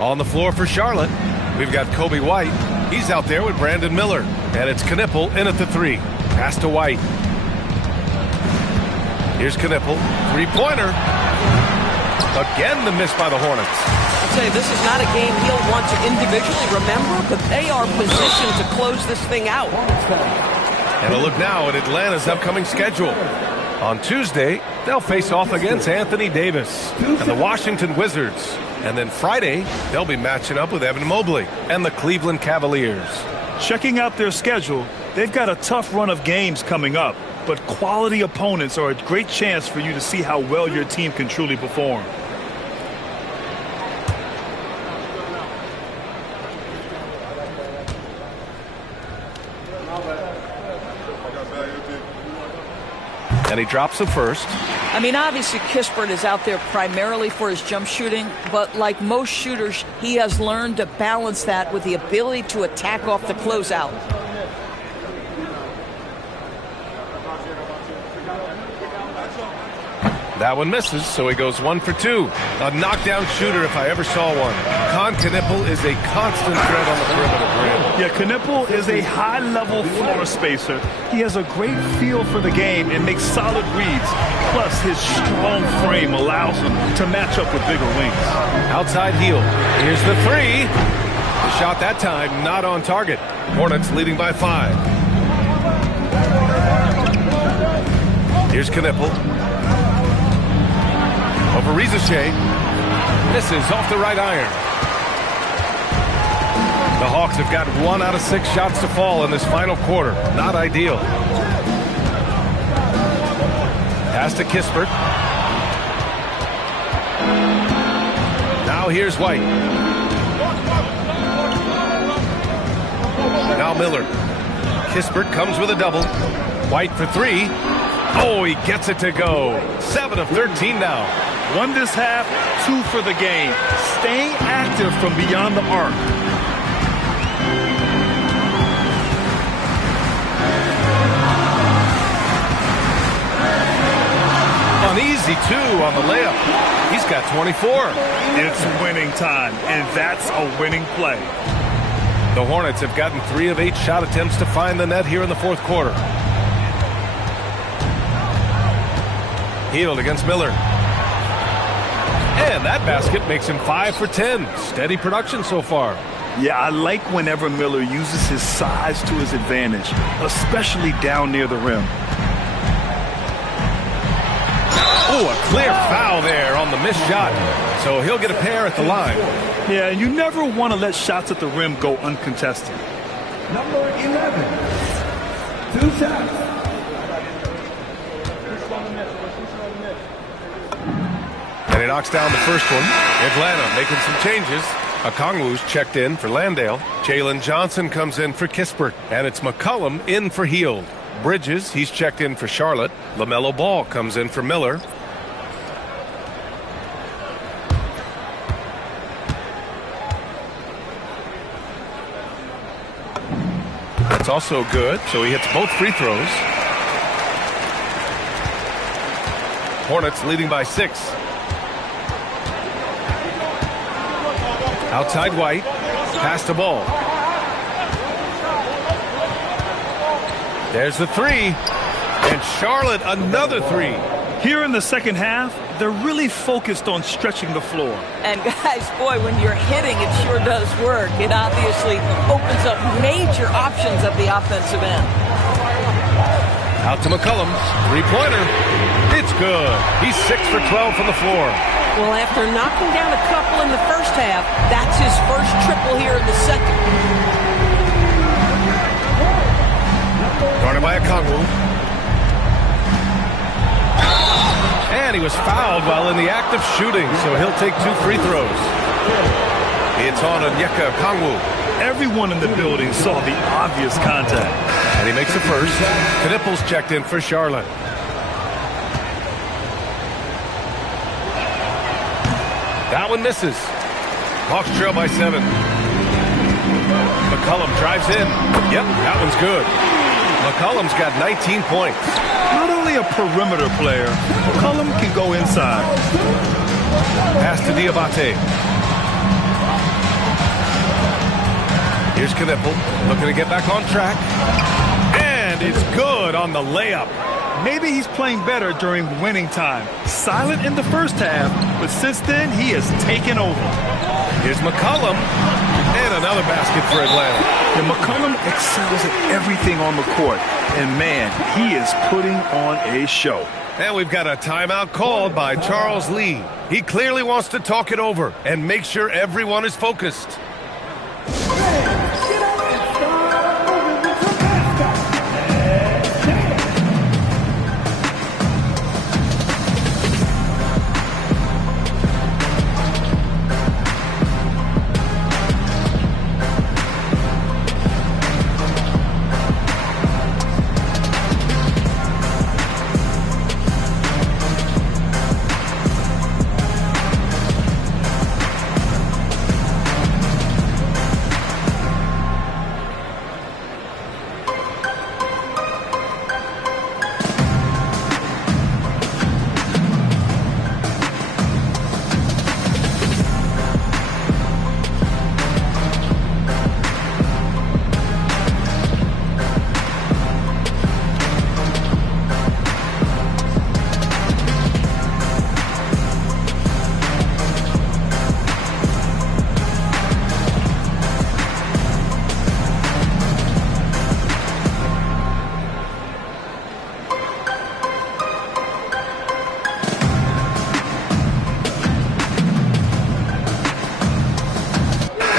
On the floor for Charlotte, we've got Kobe White. He's out there with Brandon Miller. And it's Knipple in at the 3. Pass to White. Here's Knipple. Three-pointer. Again, the miss by the Hornets. I'll tell you, this is not a game he'll want to individually remember, but they are positioned to close this thing out. And a look now at Atlanta's upcoming schedule. On Tuesday, they'll face off against Anthony Davis and the Washington Wizards. And then Friday, they'll be matching up with Evan Mobley and the Cleveland Cavaliers. Checking out their schedule, they've got a tough run of games coming up, but quality opponents are a great chance for you to see how well your team can truly perform. And he drops the first. I mean, obviously, Kispert is out there primarily for his jump shooting, but like most shooters, he has learned to balance that with the ability to attack off the closeout. That one misses, so he goes 1 for 2. A knockdown shooter if I ever saw one. Knipple is a constant threat on the perimeter. Yeah, Knipple is a high-level floor spacer. He has a great feel for the game and makes solid reads. Plus, his strong frame allows him to match up with bigger wings. Outside heel. Here's the 3. The shot that time not on target. Hornets leading by 5. Here's Knipple. Over Rizachet. Misses off the right iron. The Hawks have got 1 out of 6 shots to fall in this final quarter. Not ideal. Pass to Kispert. Now here's White. Now Miller. Kispert comes with a double. White for 3. Oh, he gets it to go. 7 of 13 now. 1 this half, 2 for the game. Staying active from beyond the arc. An easy 2 on the layup. He's got 24. It's winning time, and that's a winning play. The Hornets have gotten 3 of 8 shot attempts to find the net here in the fourth quarter. Healed against Miller. And that basket makes him 5 for 10. Steady production so far. Yeah, I like whenever Miller uses his size to his advantage, especially down near the rim. Oh, a clear foul there on the missed shot. So he'll get a pair at the line. Yeah, you never want to let shots at the rim go uncontested. Number 11, 2 shots. And he knocks down the first one. Atlanta making some changes. Okongwu's checked in for Landale. Jalen Johnson comes in for Kispert. And it's McCollum in for Heald. Bridges, he's checked in for Charlotte. LaMelo Ball comes in for Miller. That's also good, so he hits both free throws. Hornets leading by 6. Outside White. Pass the ball. There's the 3. And Charlotte another 3. Here in the second half, they're really focused on stretching the floor. And guys, boy, when you're hitting, it sure does work. It obviously opens up major options at the offensive end. Out to McCollum. 3-pointer. It's good. He's 6 for 12 from the floor. Well, after knocking down a couple in the first half, that's his first triple here in the second. Guarded by Okongwu. And he was fouled while in the act of shooting, so he'll take 2 free throws. It's on Onyeka Okongwu. Everyone in the building saw the obvious contact. And he makes the first. Knipple's checked in for Charlotte. That one misses. Hawks trail by 7. McCollum drives in. Yep, that one's good. McCollum's got 19 points. Not only a perimeter player, McCollum can go inside. Pass to Diabate. Here's Knipple, looking to get back on track. And it's good on the layup. Maybe he's playing better during winning time. Silent in the first half, but since then, he has taken over. Here's McCollum. And another basket for Atlanta. And McCollum excels at everything on the court. And man, he is putting on a show. And we've got a timeout called by Charles Lee. He clearly wants to talk it over and make sure everyone is focused.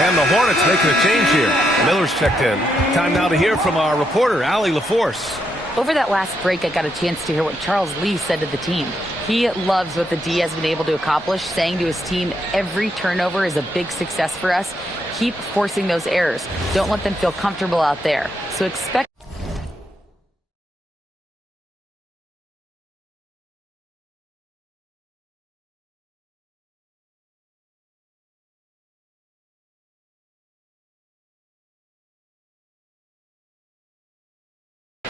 And the Hornets making a change here. Miller's checked in. Time now to hear from our reporter, Allie LaForce. Over that last break, I got a chance to hear what Charles Lee said to the team. He loves what the D has been able to accomplish, saying to his team, every turnover is a big success for us. Keep forcing those errors. Don't let them feel comfortable out there. So expect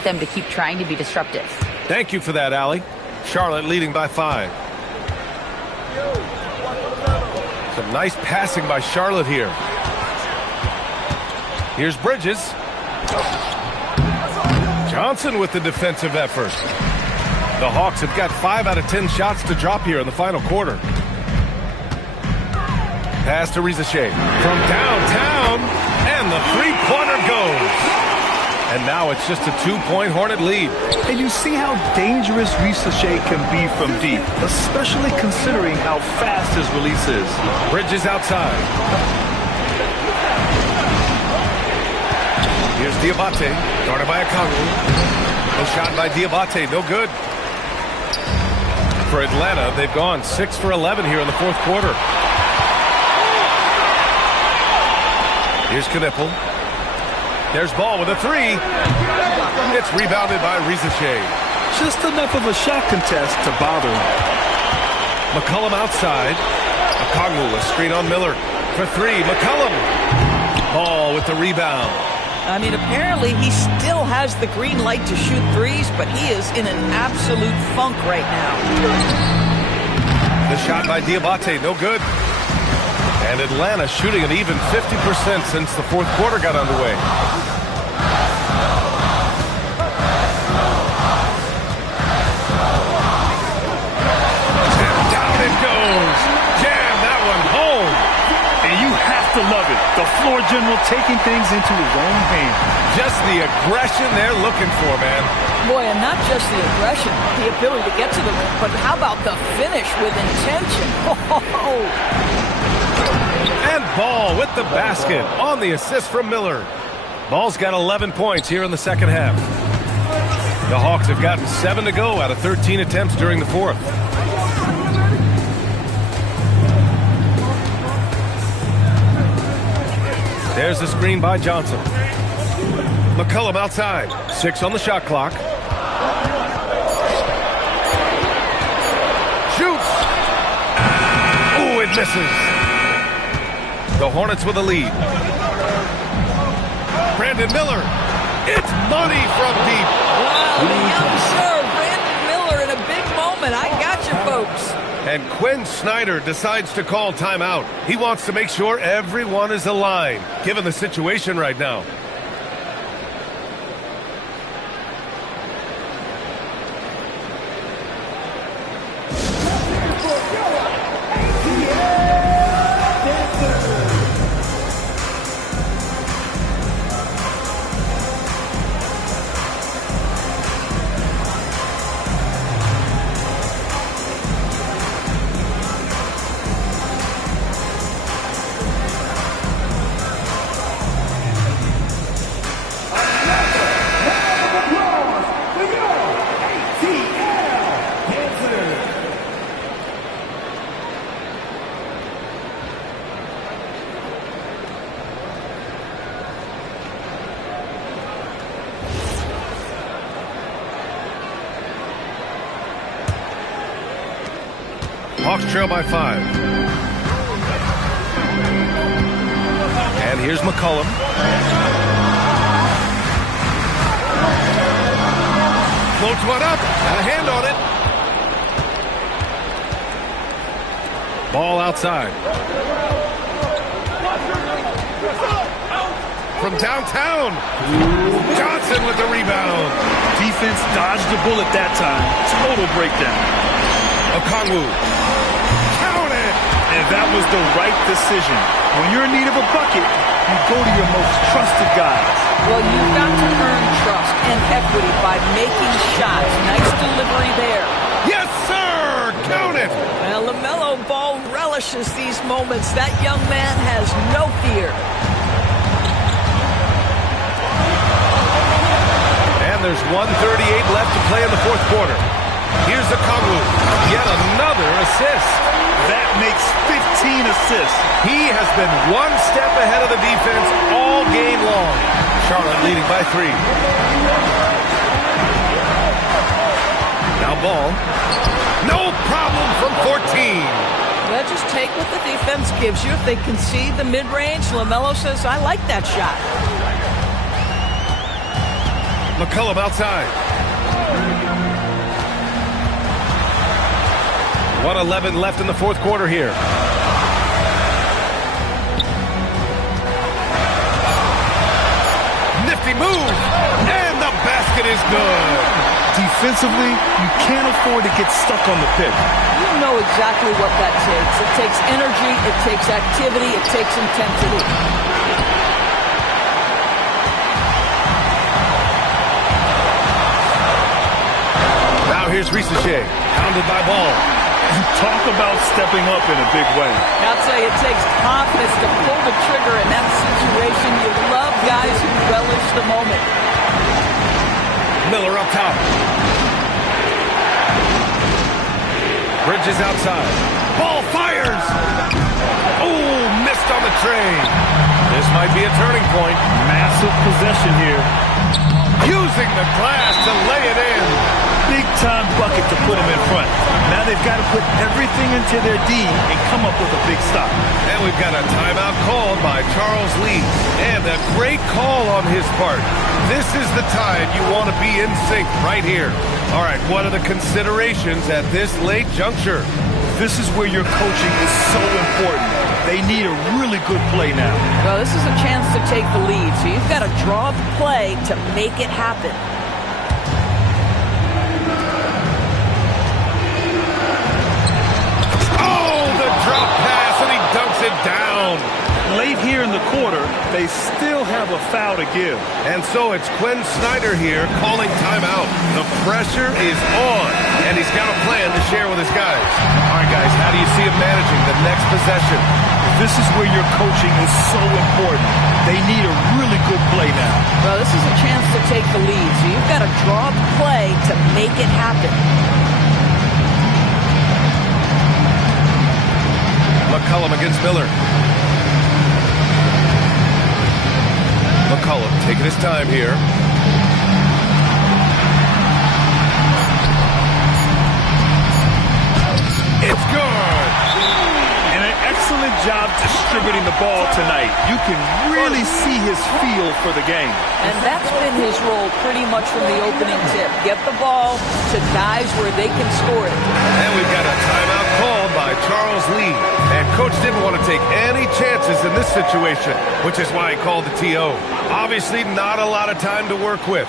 them to keep trying to be disruptive. Thank you for that, Allie. Charlotte leading by 5. Some nice passing by Charlotte here. Here's Bridges. Johnson with the defensive effort. The Hawks have got 5 out of 10 shots to drop here in the final quarter. Pass to Rizashay from downtown, and the three-pointer goes. And now it's just a 2-point Hornet lead. And you see how dangerous Rizashay can be from deep, especially considering how fast his release is. Bridges outside. Here's Diabate, guarded by Okongwu. No shot by Diabate, no good. For Atlanta, they've gone 6 for 11 here in the fourth quarter. Here's Knipple. There's Ball with a 3. It's rebounded by Rizashay. Just enough of a shot contest to bother him. McCollum outside. Okongwu, a screen on Miller. For 3, McCollum. Ball with the rebound. I mean, apparently he still has the green light to shoot threes, but he is in an absolute funk right now. The shot by Diabate, no good. And Atlanta shooting an even 50% since the fourth quarter got underway. And down it goes. Jam that one home. And you have to love it. The floor general taking things into his own hands. Just the aggression they're looking for, man. Boy, and not just the aggression, the ability to get to the rim, but how about the finish with intention? And Ball with the basket on the assist from Miller. Ball's got 11 points here in the second half. The Hawks have gotten 7 to go out of 13 attempts during the fourth. There's the screen by Johnson. McCollum outside. 6 on the shot clock. Shoots. Ooh, it misses. The Hornets with a lead. Brandon Miller. It's money from deep. Wow, the young serve. Brandon Miller in a big moment. I got you, folks. And Quinn Snyder decides to call timeout. He wants to make sure everyone is aligned, given the situation right now. Hawks trail by 5. And here's McCollum. Floats one up. Got a hand on it. Ball outside. From downtown. Johnson with the rebound. Defense dodged the bullet that time. Total breakdown. Okongwu. Count it! And that was the right decision. When you're in need of a bucket, you go to your most trusted guys. Well, you've got to earn trust and equity by making shots. Nice delivery there. Yes, sir! Count it! Well, LaMelo Ball relishes these moments. That young man has no fear. And there's 1:38 left to play in the fourth quarter. Here's Okongwu. Yet another assist. That makes 15 assists. He has been one step ahead of the defense all game long. Charlotte leading by 3. Now Ball. No problem from 14. Well, just take what the defense gives you. If they concede the mid-range, LaMelo says, I like that shot. McCollum outside. 1:11 left in the fourth quarter here. Nifty move, and the basket is good. Defensively, you can't afford to get stuck on the pick. You know exactly what that takes. It takes energy, it takes activity, it takes intensity. Now here's Risache, hounded by Ball. You talk about stepping up in a big way. I'll tell you, it takes confidence to pull the trigger in that situation. You love guys who relish the moment. Miller up top. Bridges outside. Ball fires. Oh, missed on the tray. This might be a turning point. Massive possession here. Using the glass to lay it in. Big-time bucket to put him in front. Now they've got to put everything into their D and come up with a big stop. And we've got a timeout called by Charles Lee. And a great call on his part. This is the time you want to be in sync right here. All right, what are the considerations at this late juncture? This is where your coaching is so important. They need a really good play now. Well, this is a chance to take the lead, so you've got to draw the play to make it happen. Drop pass, and he dunks it down. Late here in the quarter, they still have a foul to give. And so it's Quinn Snyder here calling timeout. The pressure is on, and he's got a plan to share with his guys. All right, guys, how do you see him managing the next possession? This is where your coaching is so important. They need a really good play now. Well, this is a chance to take the lead, so you've got to draw the play to make it happen. McCollum against Miller. McCollum taking his time here. It's good! And an excellent job distributing the ball tonight. You can really see his feel for the game. And that's been his role pretty much from the opening tip. Get the ball to guys where they can score it. And we've got a timeout called by Charles Lee. And Coach didn't want to take any chances in this situation, which is why he called the TO. Obviously, not a lot of time to work with.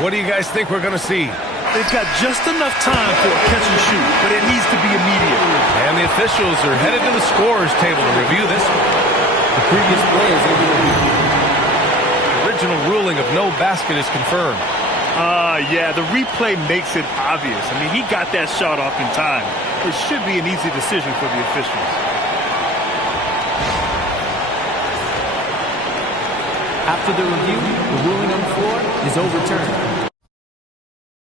What do you guys think we're going to see? They've got just enough time for a catch and shoot, but it needs to be immediate. And the officials are headed to the scorer's table to review this one. The previous play is over to review. The original ruling of no basket is confirmed. Yeah, the replay makes it obvious. I mean, he got that shot off in time. It should be an easy decision for the officials. After the review, the ruling on the floor is overturned.